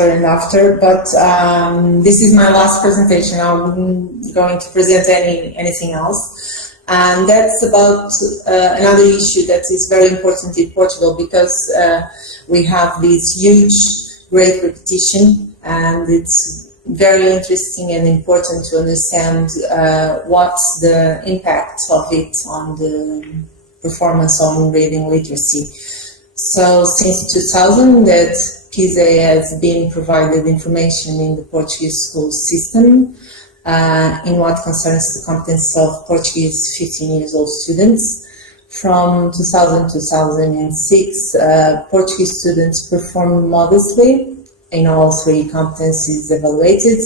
after, but this is my last presentation. I'm going to present anything else. And that's about another issue that is very important in Portugal, because we have this huge grade repetition, and it's very interesting and important to understand what's the impact of it on the performance on reading literacy. So since 2000 that PISA has been provided information in the Portuguese school system in what concerns the competence of Portuguese 15 years old students. From 2000 to 2006, Portuguese students performed modestly in all three competencies evaluated.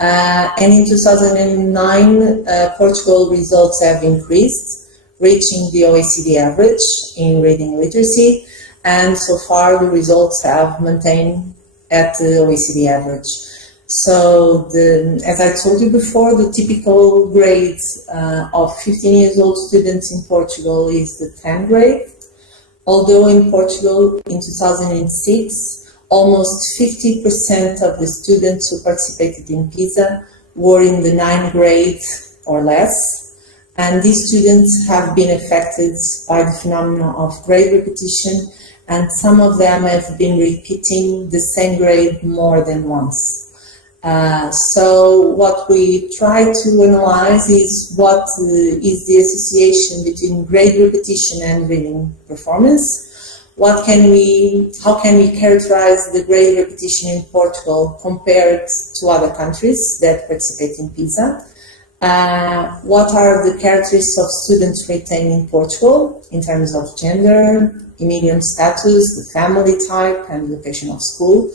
And in 2009, Portugal results have increased, reaching the OECD average in reading literacy, and so far the results have maintained at the OECD average. So, as I told you before, the typical grade of 15 years old students in Portugal is the 10th grade, although in Portugal in 2006, almost 50% of the students who participated in PISA were in the 9th grade or less, and these students have been affected by the phenomenon of grade repetition, and some of them have been repeating the same grade more than once. So what we try to analyze is what is the association between grade repetition and reading performance. How can we characterize the grade repetition in Portugal compared to other countries that participate in PISA? What are the characteristics of students retained in Portugal in terms of gender, immigrant status, the family type, and location of school?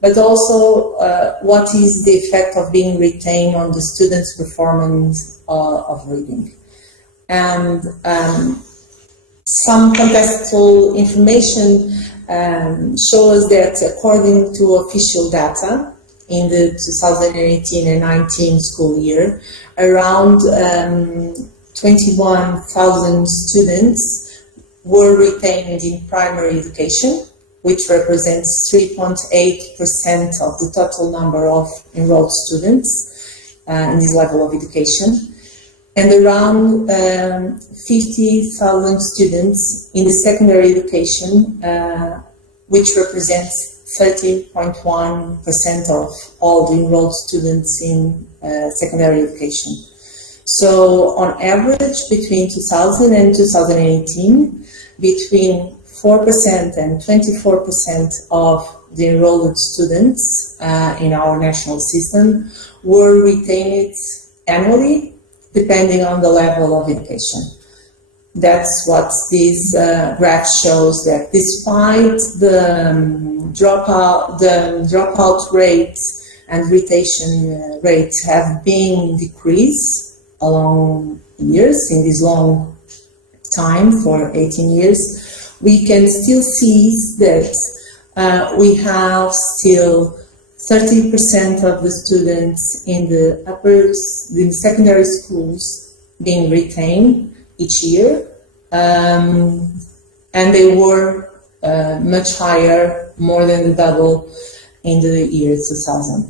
But also, what is the effect of being retained on the students' performance of reading? And some contextual information shows that according to official data, in the 2018 and 19 school year, around 21,000 students were retained in primary education, which represents 3.8% of the total number of enrolled students in this level of education, and around 50,000 students in the secondary education, which represents 30.1% of all the enrolled students in secondary education. So on average, between 2000 and 2018, between 4% and 24% of the enrolled students in our national system were retained annually, depending on the level of education. That's what this graph shows, that despite the dropout rates and retention rates have been decreased along years, in this long time for 18 years, we can still see that we have still 30% of the students in the secondary schools being retained each year, and they were much higher, more than the double in the year 2000.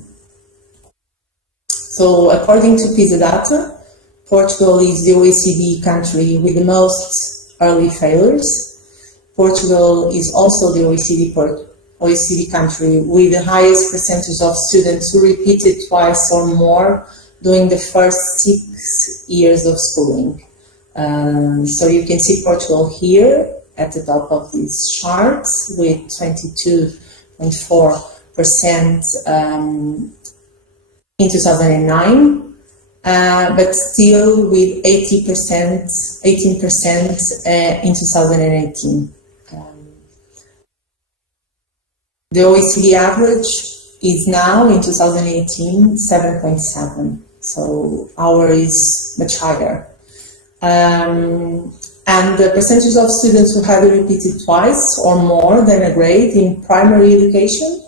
So according to PISA data, Portugal is the OECD country with the most early failures. Portugal is also the OECD country with the highest percentage of students who repeated twice or more during the first 6 years of schooling. So you can see Portugal here at the top of this chart with 22.4% in 2009, but still with 18% in 2018. The OECD average is now, in 2018, 7.7, so ours is much higher. And the percentage of students who had repeated twice or more than a grade in primary education,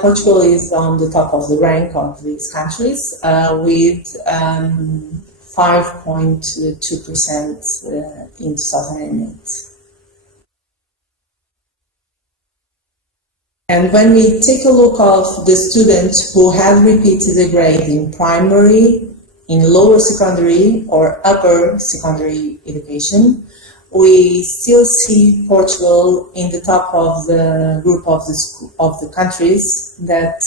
Portugal is on the top of the rank of these countries with 5.2% in 2008. And when we take a look of the students who have repeated a grade in primary, in lower secondary or upper secondary education, we still see Portugal in the top of the group of the countries that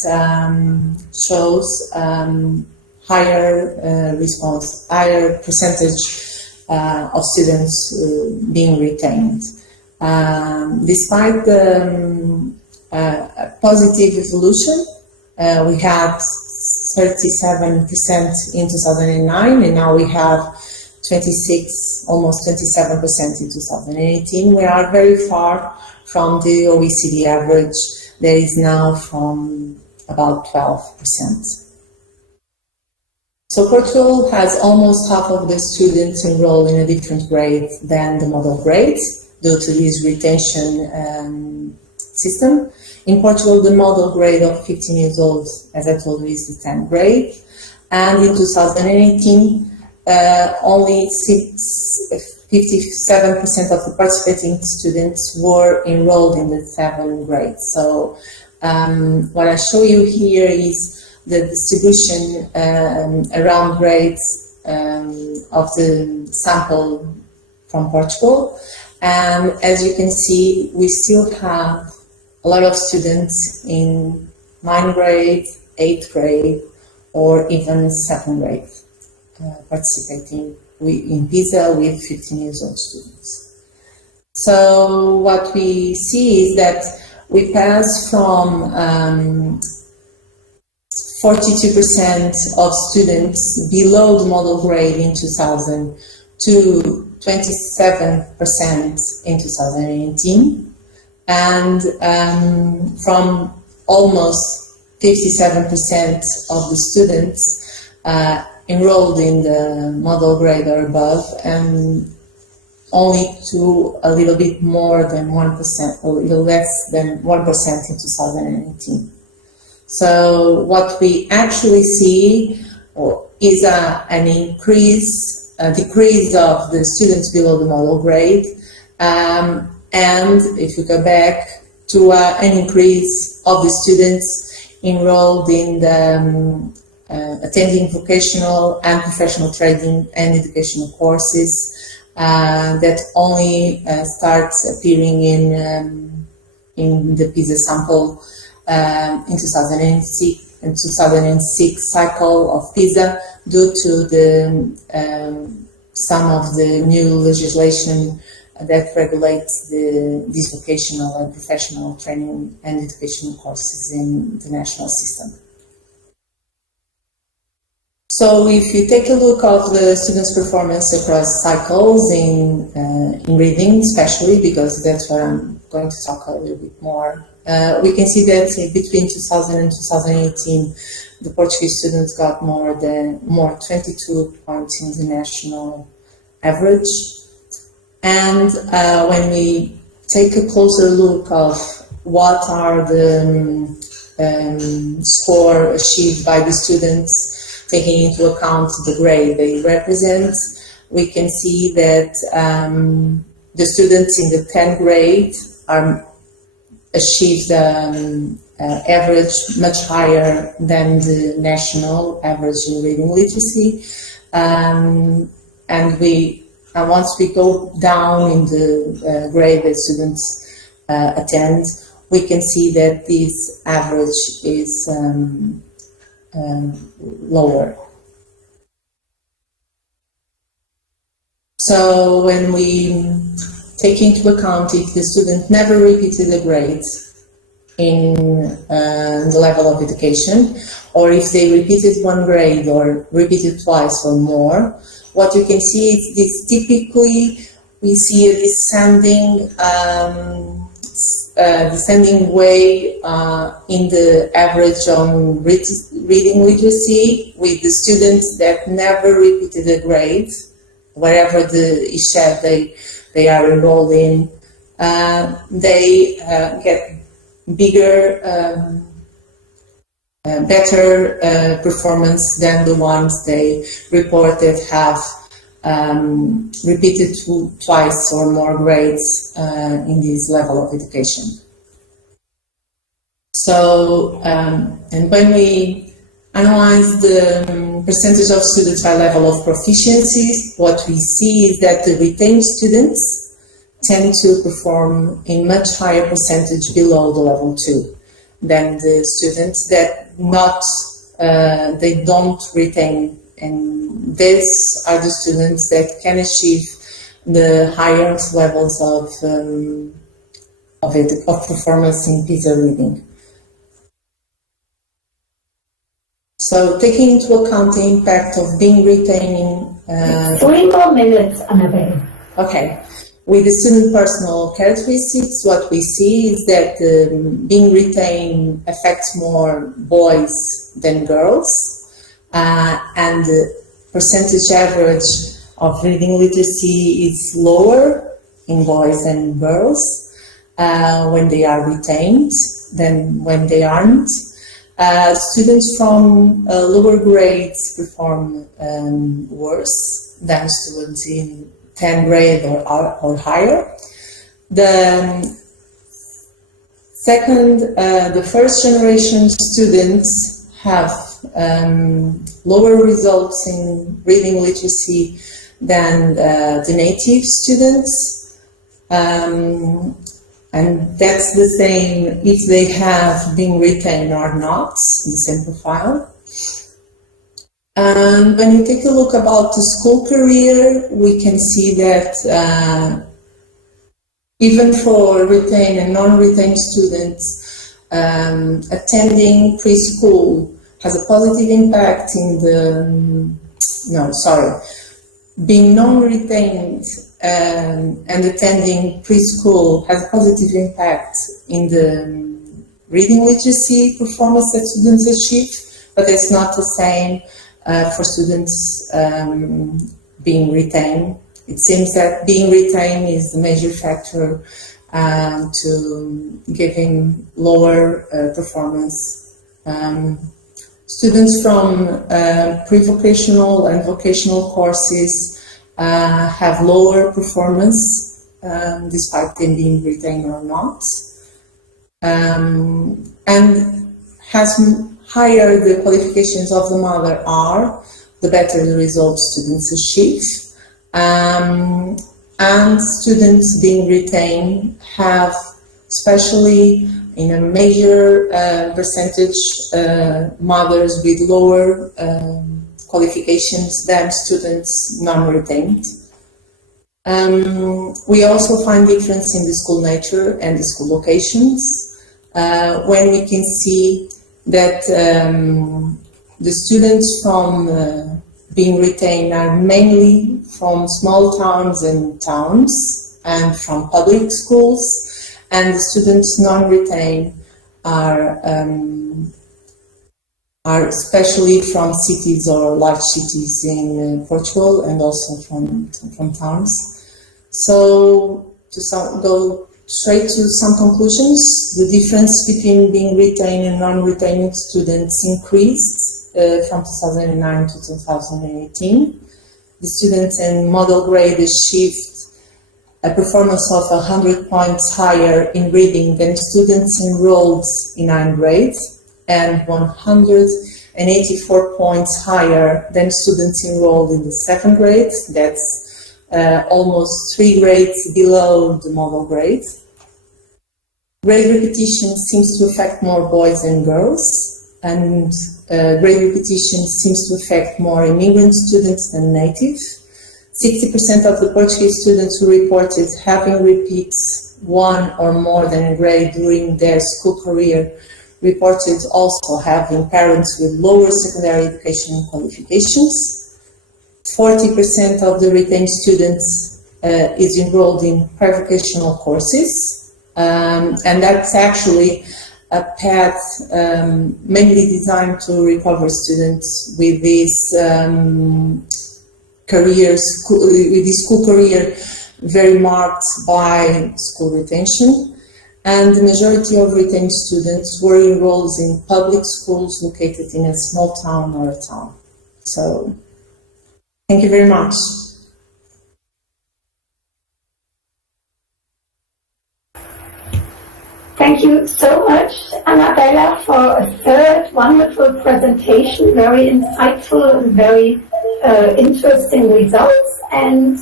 shows higher response, higher percentage of students being retained. Despite the positive evolution, we had 37% in 2009, and now we have 26, almost 27% in 2018. We are very far from the OECD average that is now from about 12%. So Portugal has almost half of the students enrolled in a different grade than the model grade due to this retention system. In Portugal, the model grade of 15 years old, as I told you, is the 10th grade. And in 2018, only 57% of the participating students were enrolled in the 7th grade. So what I show you here is the distribution around grades of the sample from Portugal. And as you can see, we still have a lot of students in 9th grade, 8th grade, or even 7th grade participating in PISA with 15 years old students. So what we see is that we pass from 42% of students below the model grade in 2000 to 27% in 2018, and from almost 57% of the students enrolled in the model grade or above, and only to a little bit more than 1%, a little less than 1% in 2018. So what we actually see is an increase, a decrease of the students below the model grade, and if you go back to an increase of the students enrolled in the attending vocational and professional training and educational courses that only starts appearing in the PISA sample in 2006 cycle of PISA, due to the some of the new legislation that regulates these vocational and professional training and educational courses in the national system. So if you take a look at the students' performance across cycles in reading, especially, because that's what I'm going to talk a little bit more, we can see that between 2000 and 2018, the Portuguese students got more 22 points in the national average. And when we take a closer look of what are the score achieved by the students, taking into account the grade they represent, we can see that the students in the 10th grade achieved average much higher than the national average in reading literacy, and once we go down in the grade that students attend, we can see that this average is lower. So when we take into account if the student never repeated a grade in the level of education, or if they repeated one grade or repeated twice or more, what you can see is this typically we see a descending way in the average on reading literacy, with the students that never repeated a grade, wherever the ISHED they are enrolled in, they get bigger, better performance than the ones they reported have repeated twice or more grades in this level of education. So, and when we analyze the percentage of students by level of proficiency, what we see is that the retained students tend to perform in much higher percentage below the level 2 than the students that they don't retain, and these are the students that can achieve the higher levels of performance in PISA reading. So, taking into account the impact of being retaining... 3 more minutes, Annabelle. Okay. With the student personal characteristics, what we see is that being retained affects more boys than girls, and the percentage average of reading literacy is lower in boys and girls when they are retained than when they aren't. Students from lower grades perform worse than students in 10th grade or higher. The first generation students have lower results in reading literacy than the native students. And that's the same if they have been retained or not, the same profile. And when you take a look about the school career, we can see that even for retained and non-retained students, attending preschool has a positive impact in being non-retained and attending preschool has a positive impact in the reading literacy performance that students achieve, but it's not the same for students being retained. It seems that being retained is the major factor to giving lower performance. Students from pre-vocational and vocational courses have lower performance despite them being retained or not, and higher the qualifications of the mother are, the better the results students achieve. And students being retained have, especially in a major percentage, mothers with lower qualifications than students non-retained. We also find difference in the school nature and the school locations, when we can see that the students from being retained are mainly from small towns and towns and from public schools, and the students non-retained are especially from cities or large cities in Portugal and also from towns. So to go straight to some conclusions, the difference between being retained and non-retained students increased from 2009 to 2018. The students in model grade achieved a performance of 100 points higher in reading than students enrolled in 9th grade, and 184 points higher than students enrolled in the 7th grade. That's almost 3 grades below the model grade. Grade repetition seems to affect more boys than girls, and grade repetition seems to affect more immigrant students than native. 60% of the Portuguese students who reported having repeats one or more than a grade during their school career reported also having parents with lower secondary education qualifications. 40% of the retained students is enrolled in pre-vocational courses, and that's actually a path mainly designed to recover students with this school career very marked by school retention. And the majority of retained students were enrolled in public schools located in a small town or a town. So, thank you very much. Thank you so much, Annabella, for a third wonderful presentation, very insightful and very interesting results. And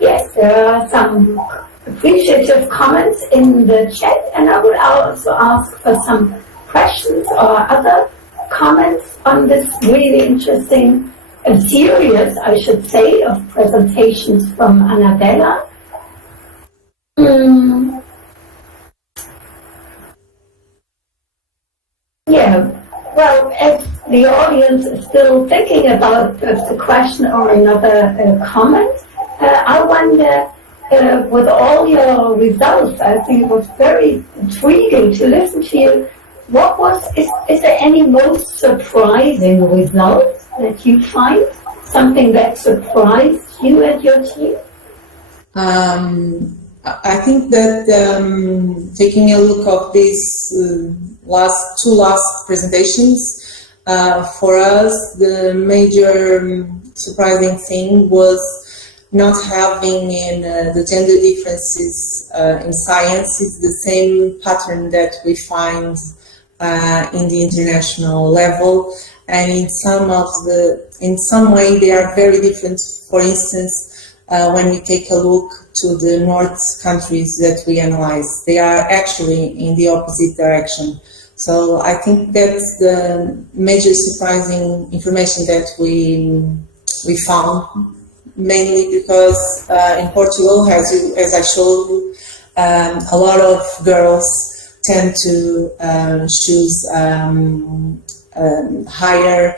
yes, there are some appreciative comments in the chat, and I would also ask for some questions or other comments on this really interesting series, I should say, of presentations from Annabella. Yeah, well, as the audience is still thinking about perhaps a question or another comment, I wonder, with all your results, I think it was very intriguing to listen to you. Is there any most surprising result that you find? Something that surprised you and your team? I think that taking a look of these last presentations, for us the major surprising thing was not having in the gender differences in science is the same pattern that we find in the international level, and in some way they are very different. For instance, when we take a look to the North countries that we analyze, they are actually in the opposite direction. So I think that's the major surprising information that we found, mainly because in Portugal, as I showed you, a lot of girls tend to choose higher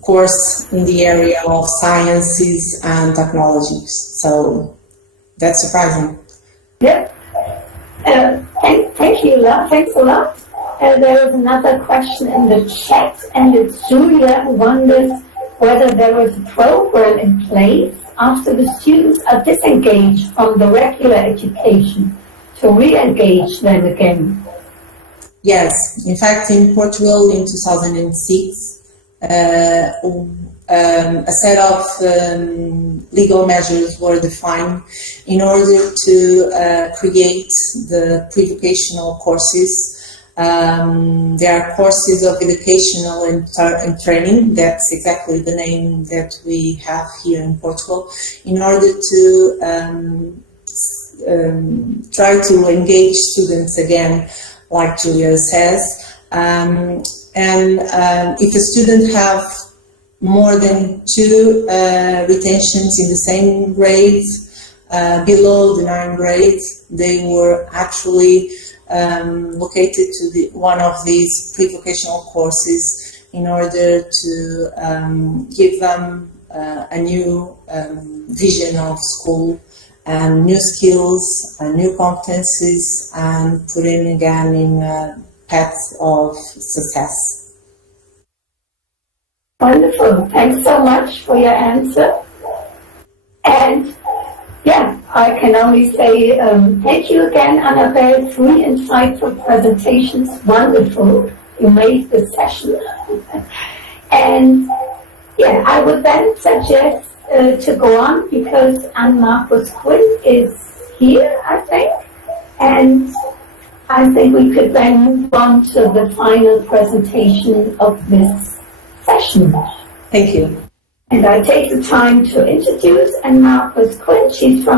course in the area of sciences and technologies. So that's surprising. Yeah. Thank you, La. Thanks a lot. There is another question in the chat, and it's Julia who wonders whether there is a program in place after the students are disengaged from the regular education to re-engage them again. Yes, in fact, in Portugal in 2006, a set of legal measures were defined in order to create the pre-vocational courses. There are courses of educational and training, that's exactly the name that we have here in Portugal, in order to try to engage students again, like Julia says. If a student have more than 2 retentions in the same grade, below the 9 grade, they were actually located to one of these pre-vocational courses in order to give them a new vision of school and new skills and new competencies, and put in again in a path of success. Wonderful. Thanks so much for your answer. And yeah, I can only say thank you again, Annabelle. 3 insightful presentations. Wonderful. You made the session. And yeah, I would then suggest to go on, because Anne Marcus Quinn is here, I think. And I think we could then move on to the final presentation of this session. Thank you. And I take the time to introduce Anne Marcus Quinn. She's from